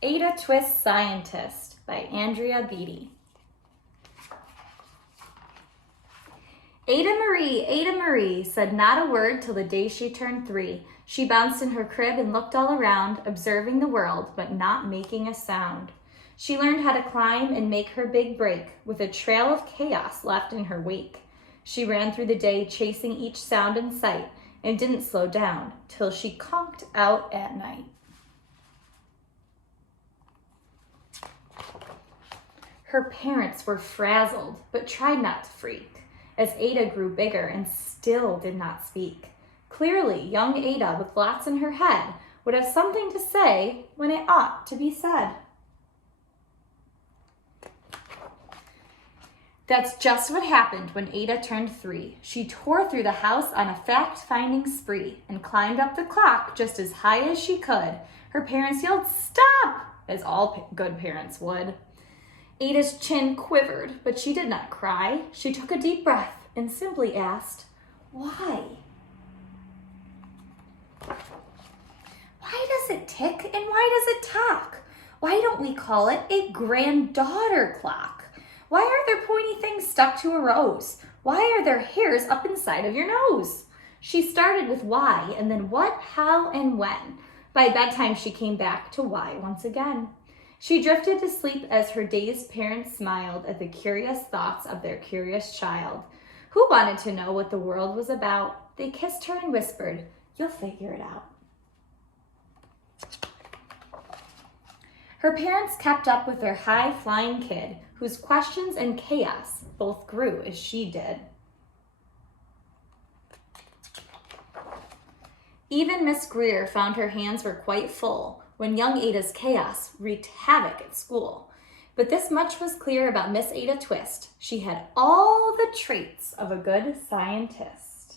Ada Twist Scientist by Andrea Beaty. Ada Marie said not a word till the day she turned 3. She bounced in her crib and looked all around, observing the world, but not making a sound. She learned how to climb and make her big break, with a trail of chaos left in her wake. She ran through the day, chasing each sound in sight, and didn't slow down till she conked out at night. Her parents were frazzled, but tried not to freak, as Ada grew bigger and still did not speak. Clearly, young Ada, with lots in her head, would have something to say when it ought to be said. That's just what happened when Ada turned 3. She tore through the house on a fact-finding spree and climbed up the clock just as high as she could. Her parents yelled, "Stop!" as all good parents would. Ada's chin quivered, but she did not cry. She took a deep breath and simply asked, "Why?" Why does it tick and why does it talk? Why don't we call it a granddaughter clock? Why are there pointy things stuck to a rose? Why are there hairs up inside of your nose? She started with why and then what, how, and when. By bedtime, she came back to why once again. She drifted to sleep as her dazed parents smiled at the curious thoughts of their curious child, who wanted to know what the world was about. They kissed her and whispered, "You'll figure it out." Her parents kept up with their high-flying kid, whose questions and chaos both grew as she did. Even Miss Greer found her hands were quite full when young Ada's chaos wreaked havoc at school. But this much was clear about Miss Ada Twist. She had all the traits of a good scientist.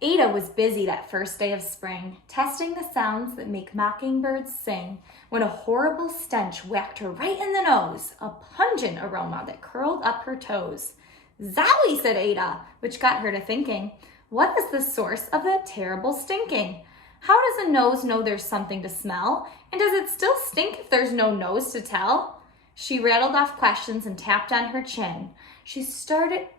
Ada was busy that first day of spring, testing the sounds that make mockingbirds sing, when a horrible stench whacked her right in the nose, a pungent aroma that curled up her toes. "Zowie," said Ada, which got her to thinking, what is the source of that terrible stinking? How does a nose know there's something to smell? And does it still stink if there's no nose to tell? She rattled off questions and tapped on her chin. She'd start at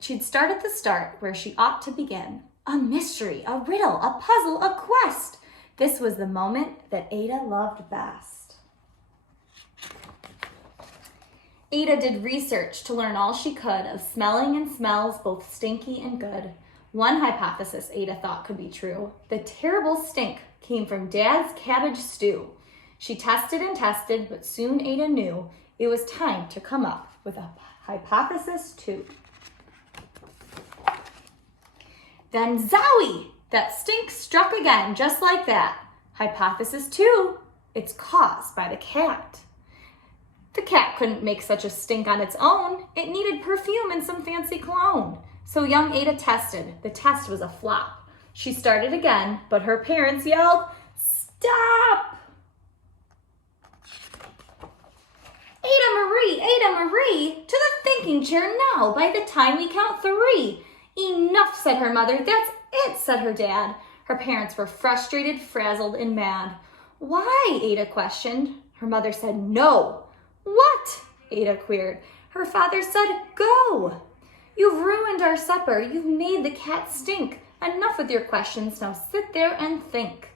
the start where she ought to begin. A mystery, a riddle, a puzzle, a quest. This was the moment that Ada loved best. Ada did research to learn all she could of smelling and smells both stinky and good. One hypothesis Ada thought could be true. The terrible stink came from Dad's cabbage stew. She tested and tested, but soon Ada knew it was time to come up with a hypothesis too. Then zowie! That stink struck again, just like that. Hypothesis 2, it's caused by the cat. The cat couldn't make such a stink on its own. It needed perfume and some fancy cologne. So young Ada tested. The test was a flop. She started again, but her parents yelled, "Stop!" Ada Marie, to the thinking chair now, by the time we count 3. "Enough," said her mother. "That's it," said her dad. Her parents were frustrated, frazzled, and mad. "Why?" Ada questioned. Her mother said, "No." "What?" Ada queried. Her father said, "Go. You've ruined our supper. You've made the cat stink. Enough with your questions. Now sit there and think."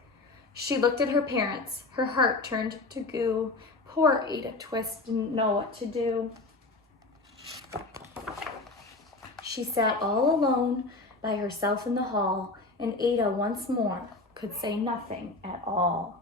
She looked at her parents. Her heart turned to goo. Poor Ada Twist didn't know what to do. She sat all alone by herself in the hall, and Ada once more could say nothing at all.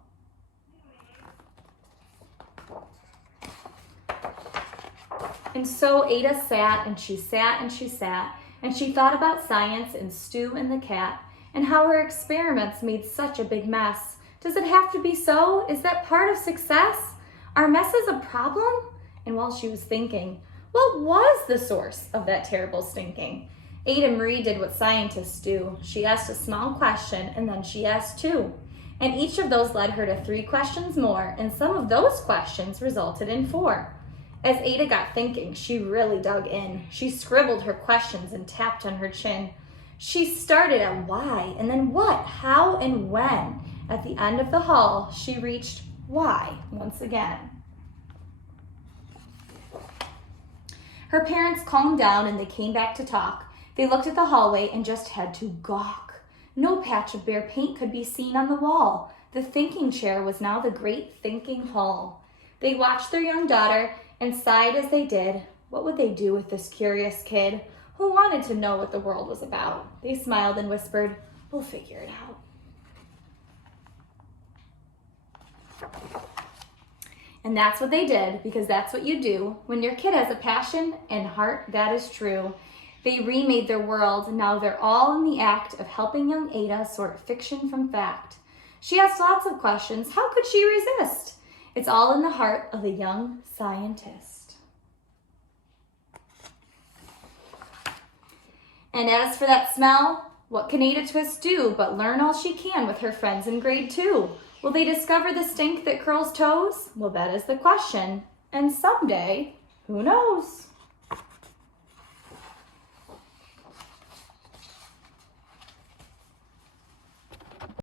And so Ada sat and she sat and she sat, and she thought about science and Stu and the cat, and how her experiments made such a big mess. Does it have to be so? Is that part of success? Are messes a problem? And while she was thinking, what was the source of that terrible stinking? Ada Marie did what scientists do. She asked a small question, and then she asked 2. And each of those led her to 3 questions more, and some of those questions resulted in 4. As Ada got thinking, she really dug in. She scribbled her questions and tapped on her chin. She started at why, and then what, how, and when. At the end of the hall, she reached why once again. Her parents calmed down and they came back to talk. They looked at the hallway and just had to gawk. No patch of bare paint could be seen on the wall. The thinking chair was now the great thinking hall. They watched their young daughter and sighed as they did. What would they do with this curious kid who wanted to know what the world was about? They smiled and whispered, "We'll figure it out." And that's what they did, because that's what you do when your kid has a passion and heart that is true. They remade their world, and now they're all in the act of helping young Ada sort fiction from fact. She asked lots of questions. How could she resist? It's all in the heart of a young scientist. And as for that smell, what can Ada Twist do but learn all she can with her friends in grade 2? Will they discover the stink that curls toes? Well, that is the question. And someday, who knows?